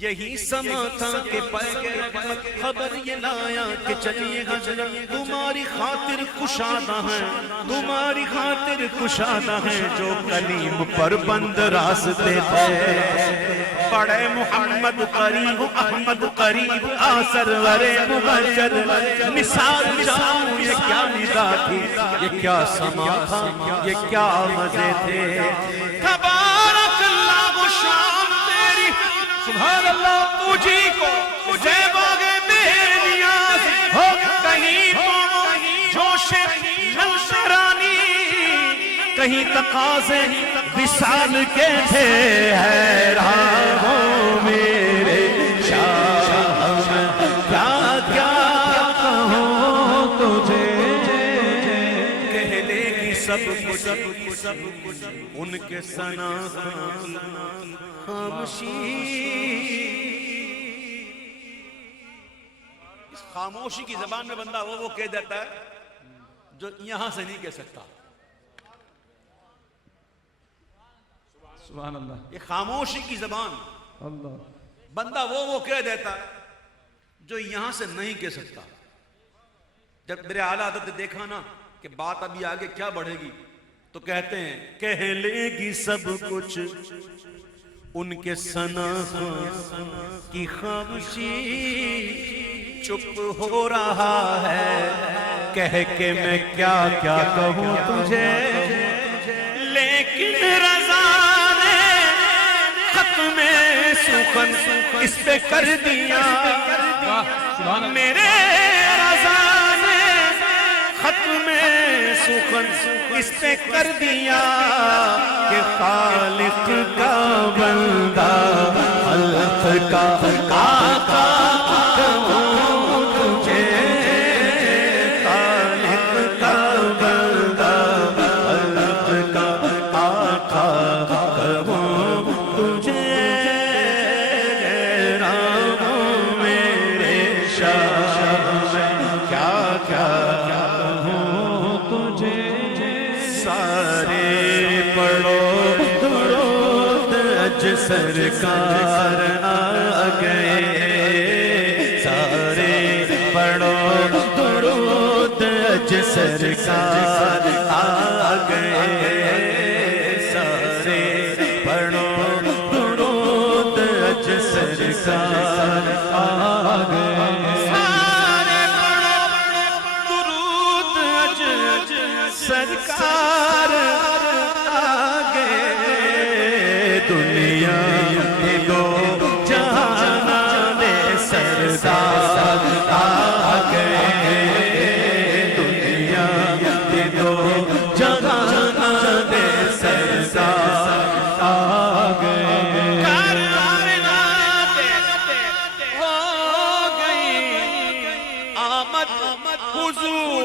یہی سما تھا کہ پہ کے رحمت خبر یہ لایا کہ چلیے حجرت تمہاری خاطر کشادہ ہیں تمہاری خاطر کشادہ ہیں جو کلیم پر بند راستے تھے بڑے محمد قریب احمد قریب آسرور مبشر مثال جاؤں یہ کیا ندا تھی یہ کیا سما تھا یہ کیا مزے تھے تبارک اللہ و شام تیری سبحان اللہ تجھی کو زیباغ بے نیاز کہیں تو جوش نوشرانی کہیں تقاضے وصال کے تھے حیران ہو میرے شاہ کیا کیا کہوں تجھے کہہ لے گی سب کچھ ان کے ثنا خاموشی اس خاموشی کی زبان میں بندہ وہ کہہ دیتا ہے جو یہاں سے نہیں کہہ سکتا سبحان اللہ یہ خاموشی کی زبان اللہ بندہ وہ کہہ دیتا جو یہاں سے نہیں کہہ سکتا جب میرے اعلیٰ حضرت نے دیکھا نا کہ بات ابھی آگے کیا بڑھے گی تو کہتے ہیں کہہ لے گی سب کچھ ان کے ثنا کی خاموشی چپ ہو رہا ہے کہہ کے میں کیا کیا کہوں تجھے لیکن رضا میں سخن اس پہ کر دیا میرے رضا نے ختم سخن اس پہ کر دیا کہ خالق کا بندہ خلق کا آقا کہوں تجھے خالق کا بندہ خلق کا آقا کہوں تجھے سرکار آ گئے سارے پڑھو درود اج سرکار آ گئے سارے پڑھو درود اج سرکار آ گئے سارے پڑھو درود اج سرکار آ گئے دنیا دو جہان سردار آ گئے دنیا دو جہان سردار آ گئے ہو گئی آمد حضور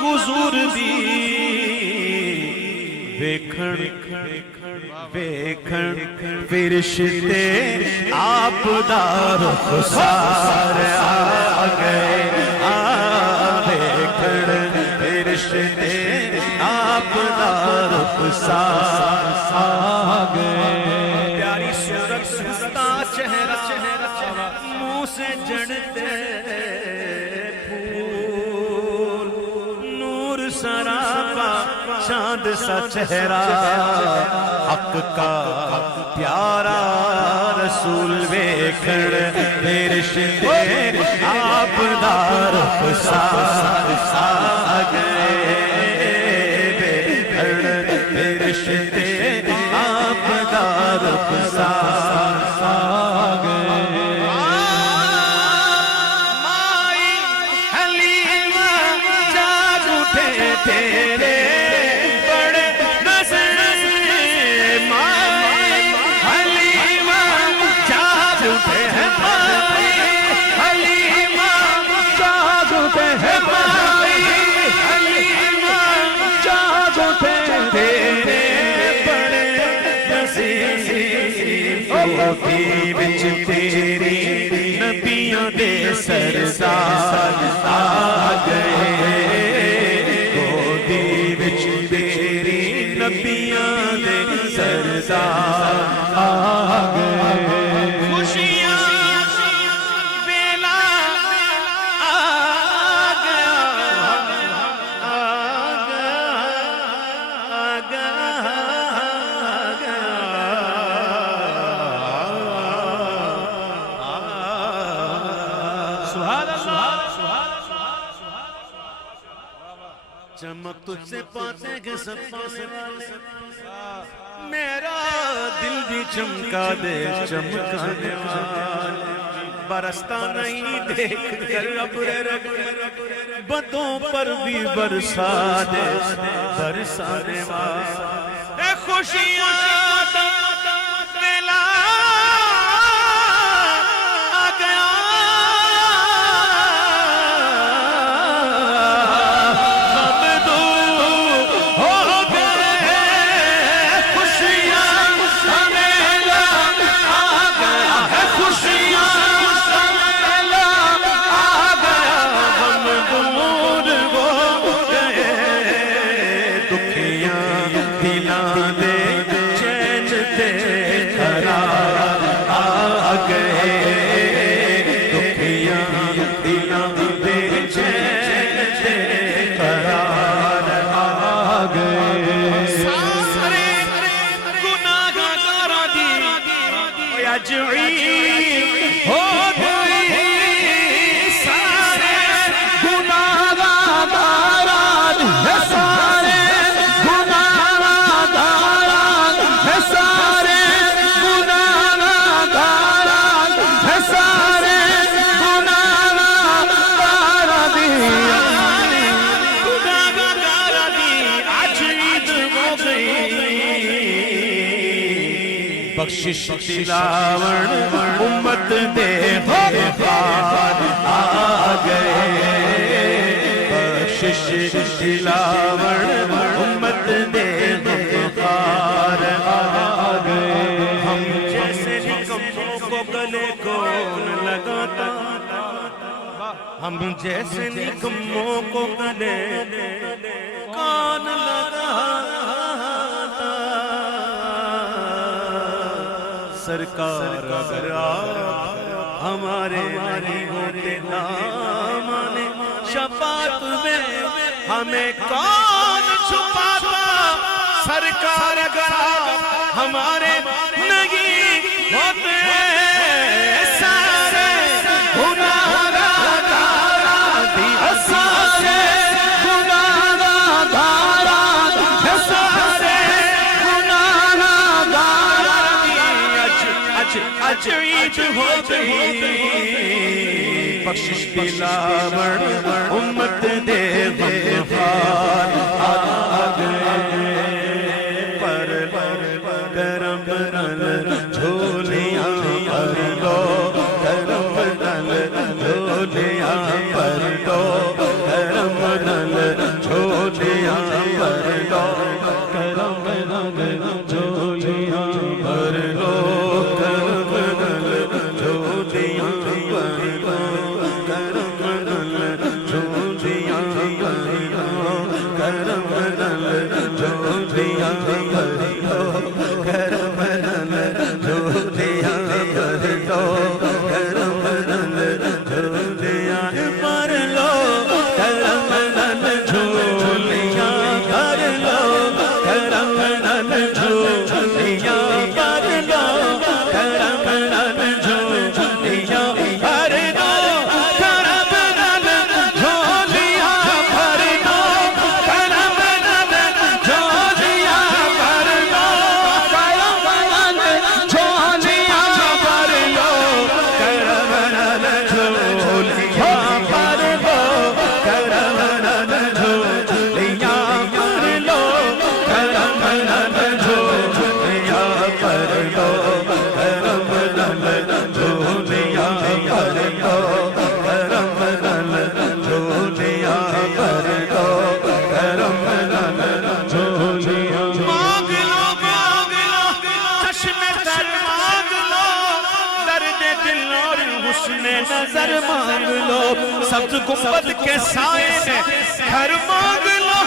حضور دی ویکھن فرشتے آپ دار خسار آ گئے ویکھن فرشتے آپ دار خسار آ گئے پیاری صورت سستا چہرہ منہ سے جڑتے سراب چاند سا چہرہ حق کا پیارا رسول ویکھن رشتے آپ دار آ گئے رشتے آپ دار آ گئے مائی حلیمہ جاگ اٹھے تیرے بڑے نظر مائی حلیمہ جاگ اٹھے مائی حلیمہ جاگ اٹھے مائی حلیمہ جاگ اٹھے تیرے بڑے نصیب گودی وچ تیری نبیاں دے سردار آ گئے گودی وچ تیری نبیاں دے سردار آ گئے خوشیاں ویلا آ گیا چمک تجھ سے پاتے گے سب پانے والے میرا دل بھی چمکا دے چمکانے والے برستا نہیں دیکھ کر ابر بدوں پر بھی برسا دے برسانے والے خوشیاں میلا آ گیا بخشش دلاون امت دے غفار آ گئے بخشش دلاون امت دے غفار آ گئے ہم جیسے نکموں کو گلے کون لگاتا ہم جیسے نکموں کو گلے کون لگاتا سرکار اگر آپ ہمارے نہیں ہوتے دامانے شفاعت میں ہمیں کون چھپاتا سرکار اگر آپ ہمارے نہیں ہوتے سارے گناہگار سارے گناہگار سارے اج عید ہو گئی بخشش دلاور امت دے غفار آ گئے پر کرم نل جھولیاں پر دو کرم نل جھولیاں پر دو کرم نل جھولیاں پر دو کرم نل جھولیاں پر دو کرم نل جھولیاں پر دو نظر مانگ لو سبز گنبد کے سائے میں گھر مانگ لو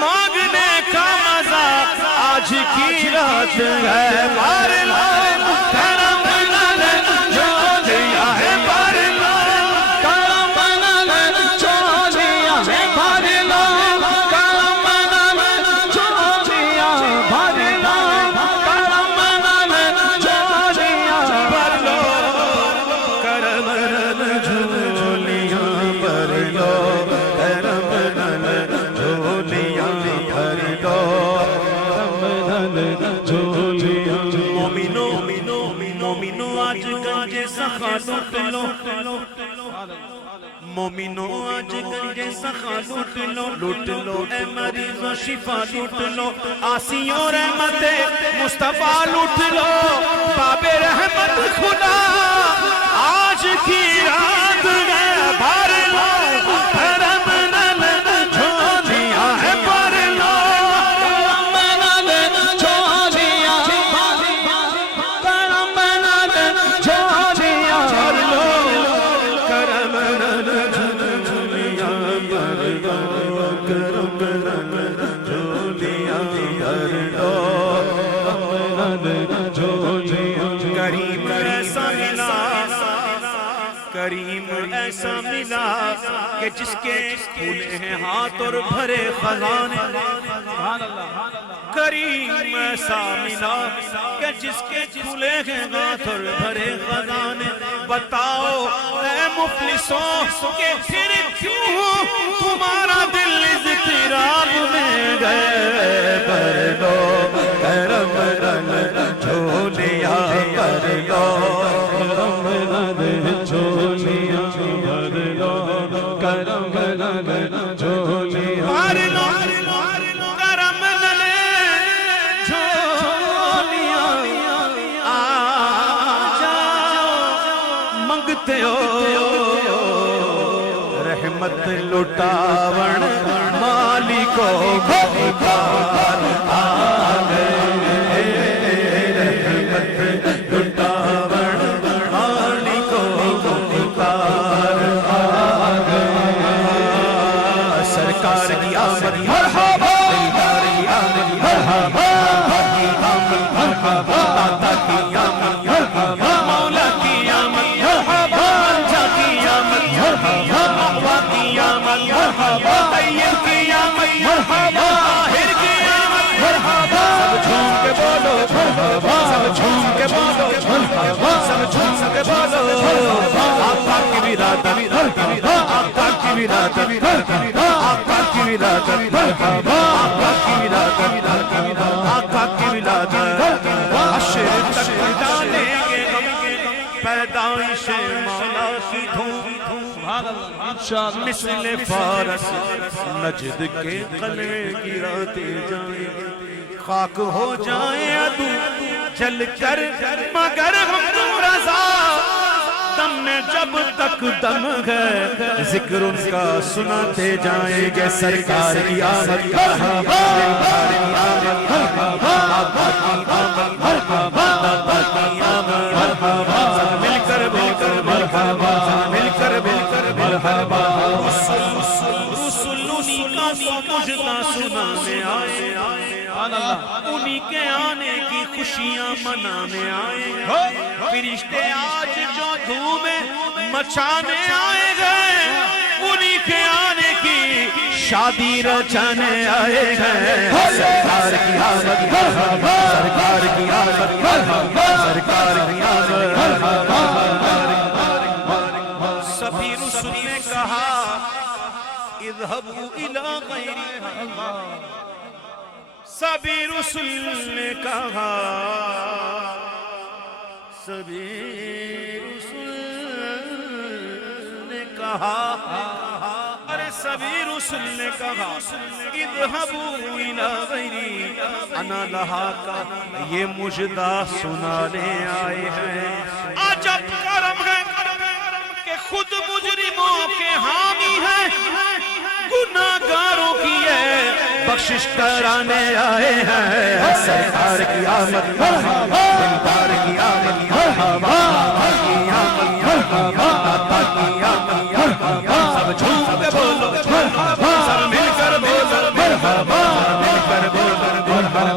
مانگنے کا مزہ آج کی رات ہے بھر لو کرم نال جو دیا ہے بھر لو کرم نال جو دیا ہے بھر لو کرم نال جو دیا بھر لو کرم نال جو دیا بھر لو کرم نال جھولیاں بھر لو کرم نال جھولیاں بھر لو مومنو آج گنجے سخا لوٹ لو مومنو آج گنجے سخا لوٹ لو اے مریض و شفا لوٹ لو آسیوں رحمت مصطفیٰ لوٹ لو باب رحمت خدا آج کی رات ہے بھر لو کرم نال جھولیاں ہے بھر لو کرم نال جھولیاں کرم نال جھولیاں بھر لو کرم نال جھولیاں بھر لو کرم نال جھولیاں بھر لو کریم ایسا ملا کریم ایسا ملا کہ جس کے کھلے ہیں ہاتھ اور بھرے خزانے کریم ایسا ملا کہ جس کے کھلے ہیں ہاتھ اور بھرے خزانے بتاؤ اے مفلسوں کہ پھر کیوں تمہارا دل اضطراب میں گئے بھر لو کرم نال جھولیاں بھر لو کرم نال جھولیاں بھر لو کرم نال جھولیاں بھر لو کرم نال جھولیاں آ جاؤ منگتے ہو رحمت لٹاون مالکو بھکار آ گئے رحمت لٹاون مالکو بھکار آ گئے سرکار کی آمد مرحبا دلدار کی آمد مرحبا کی آمد مرحبا داتا کی آمد مرحبا مولا کی آمد مرحبا جا کی آمد مرحبا مغوا کی آمد مرحبا طیب کی آمد مرحبا آہر کی آمد مرحبا سب جھوم کے بولو مرحبا سب جھوم کے بولو مرحبا سب جھوم کے بولو آقا کی ولادت آقا کی ولادت آقا کی ولادت مرحبا آقا کی ولادت آقا کی ولادت حشر تک ڈالیں گے پیدائش مولا کی دھوم مثل فارس نجد کے قلعے گراتے جائیں خاک ہو جائیں عدو جل کر مگر ہم رضا دم میں جب تک دم ہے ذکر ان کا سناتے جائیں گے سرکار کی آمد مرحبا سرکار کی آمد مرحبا آقا کی آمد مرحبا داتا کی آمد مرحبا سب مل کر مرحبا مل کر مرحبا رسولونی کا مجدہ سنانے آئے انہی کے آنے کی خوشیاں منانے آئے فرشتے آج جو دھومیں مچانے آئے گئے انہی کے آنے کی شادی رچانے آئے گئے سرکار کی آمد مرحبا سرکار کی آمد مرحبا سرکار کی آمد مرحبا سبھی رسول نے کہا اذهبوا الى غیری سبھی رسول نے کہا سبھی رسول نے کہا ارے سبھی رسول نے کہا اذهبوا الى غیری انا لہا کا یہ مجدہ سنانے آئے ہیں عجب کرم ہے کہ خود مجرموں کے حامی ہیں گناہگاروں کی ہے بخشش کرانے آئے ہیں سرکار کی آمد مرحبا دلدار کی آمد مرحبا کی آمد سب جھوم کے بولو سب مل کر بولو مل کر بولو سب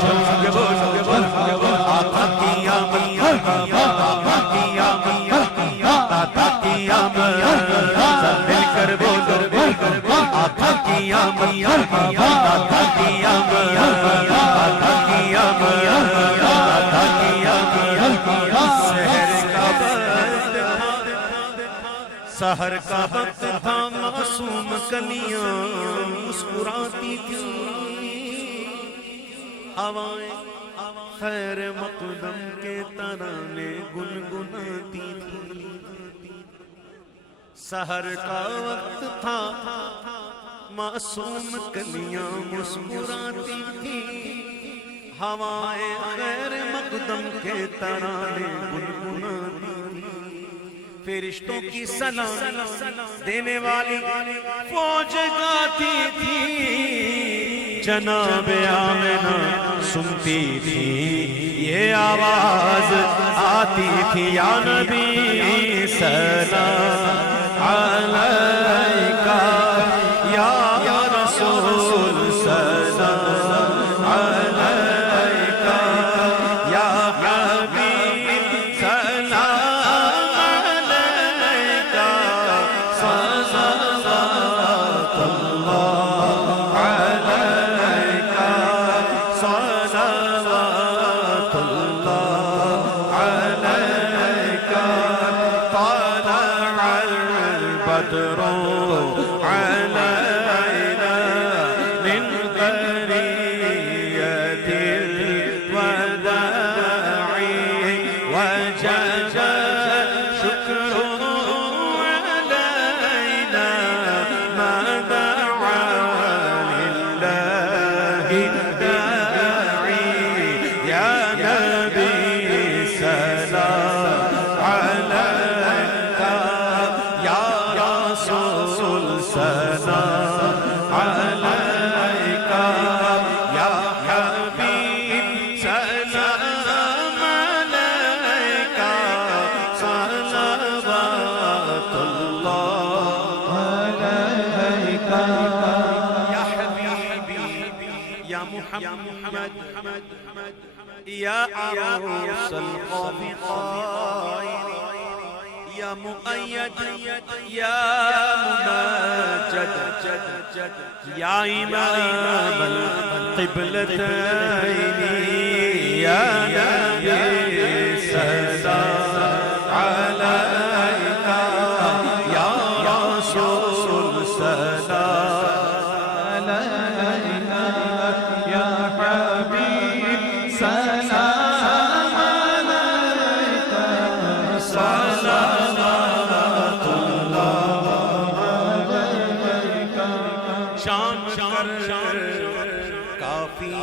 جھوم کے بولو آقا کی آمد آقا کی آمد آقا کی آمد سب مل کر بولو آقا کی آمد آقا کی آمد آقا کی آمد آقا کی آمد سحر کا وقت تھا معصوم کلیاں مسکراتی تھیں ہوائیں خیر مقدم کے ترانے گنگناتی تھیں سحر کا وقت تھا معصوم کلیاں مسکراتی تھیں ہوائیں خیر مقدم کے ترانے گنگناتی تھیں فرشتوں کی سلام دینے والی فوج گاتی تھی جناب آمنہ سنتی تھی یہ آواز آتی تھی یا نبی سلام علیکہ یا رسول سلام علیکہ یا حبیب سلام يا عروس القافقين يا مؤيد يا مماجد يا إمام القبلتين يا نبي سلام عليك يا رسول سلام عليك يا حبيب سلام عليك صلوات الله عليك شان کر کافی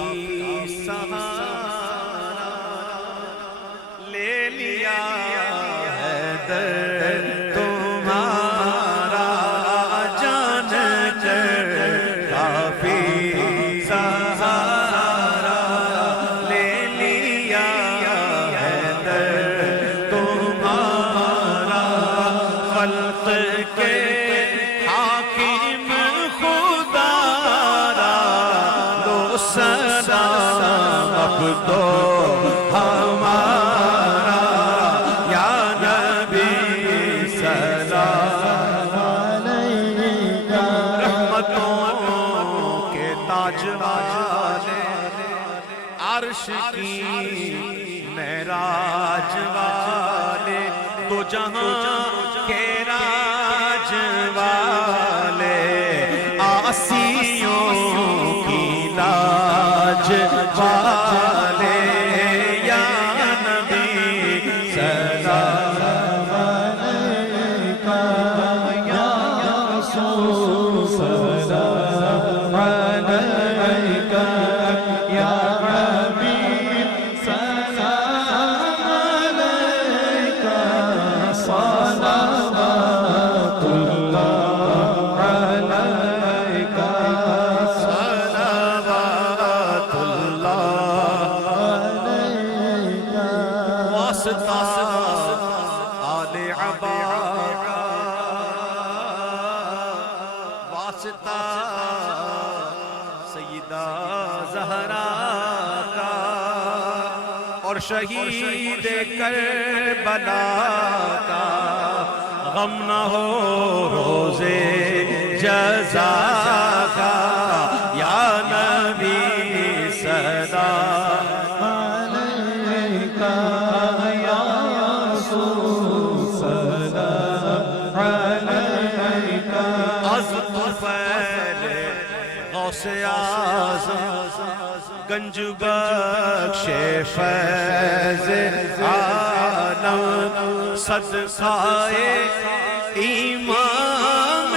سہارا لے لیا ہے در تمہارا جان کر کافی سہارا لے لیا ہے در تمہارا خلق کے حاکم خدا را لو سلام اب تو ہمارا یا نبی سلام علیک رحمتوں کے تاج والے عرش کی معراج والے دو جہاں کے راج والے آسیوں کی لاج والے یا نبی سلام علیکہ یا رسول سلام علیکہ یا حبیب واسطہ سیدہ زہرا کا اور شہید کربلا کا غم نہ ہو روزے جزا کا یا نبی صدا علیکہ یا رسول سلام علیکہ از طفیل غوث اعظم گنج بخش فیض عالم صدقائے امام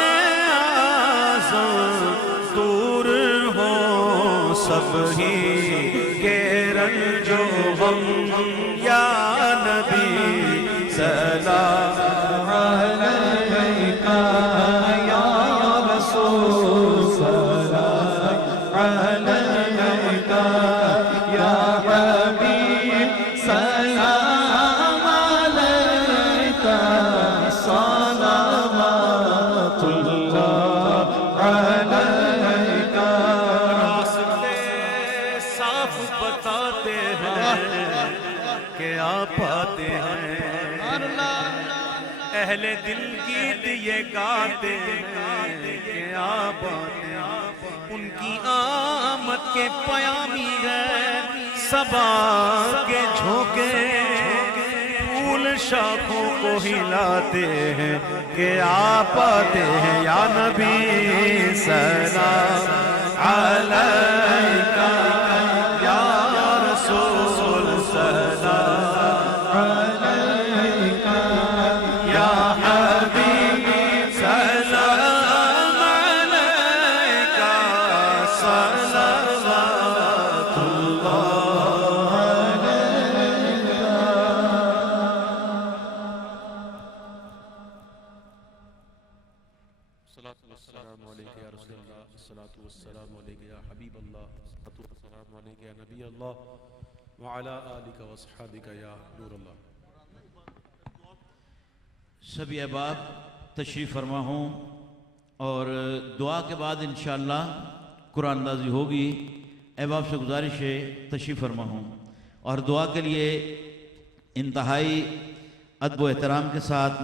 اعظم دور ہو سب ہی کے رنج و غم یا نبی سلام علیکہ یا رسول سلام علیکہ یا حبیب سلام علیکہ صلوات اللہ علیکہ راستے صاف بتاتے ہیں کہ آپ آتے ہیں اہل دل گیت یہ گاتے ہیں کہ آپ آتے ہیں ان کی آمد کے پیامی ہے صبا کے جھونکے پھول شاخوں کو ہلاتے ہیں کہ آپ آتے ہیں یا نبی سلام علیکہ یا رسول سلام علیکہ یا حبیبی سلام علیکہ صلوات اللہ السلام علیکہ یا رسول اللہ السلام علیکہ یا حبیب اللہ السلام علیکہ یا نبی اللہ وعلا آلکہ واصحابکہ یا نور اللہ سبھی احباب تشریف فرما ہوں اور دعا کے بعد انشاءاللہ قرآن اندازی ہوگی. احباب سے گزارش ہے تشریف فرما ہوں اور دعا کے لیے انتہائی ادب و احترام کے ساتھ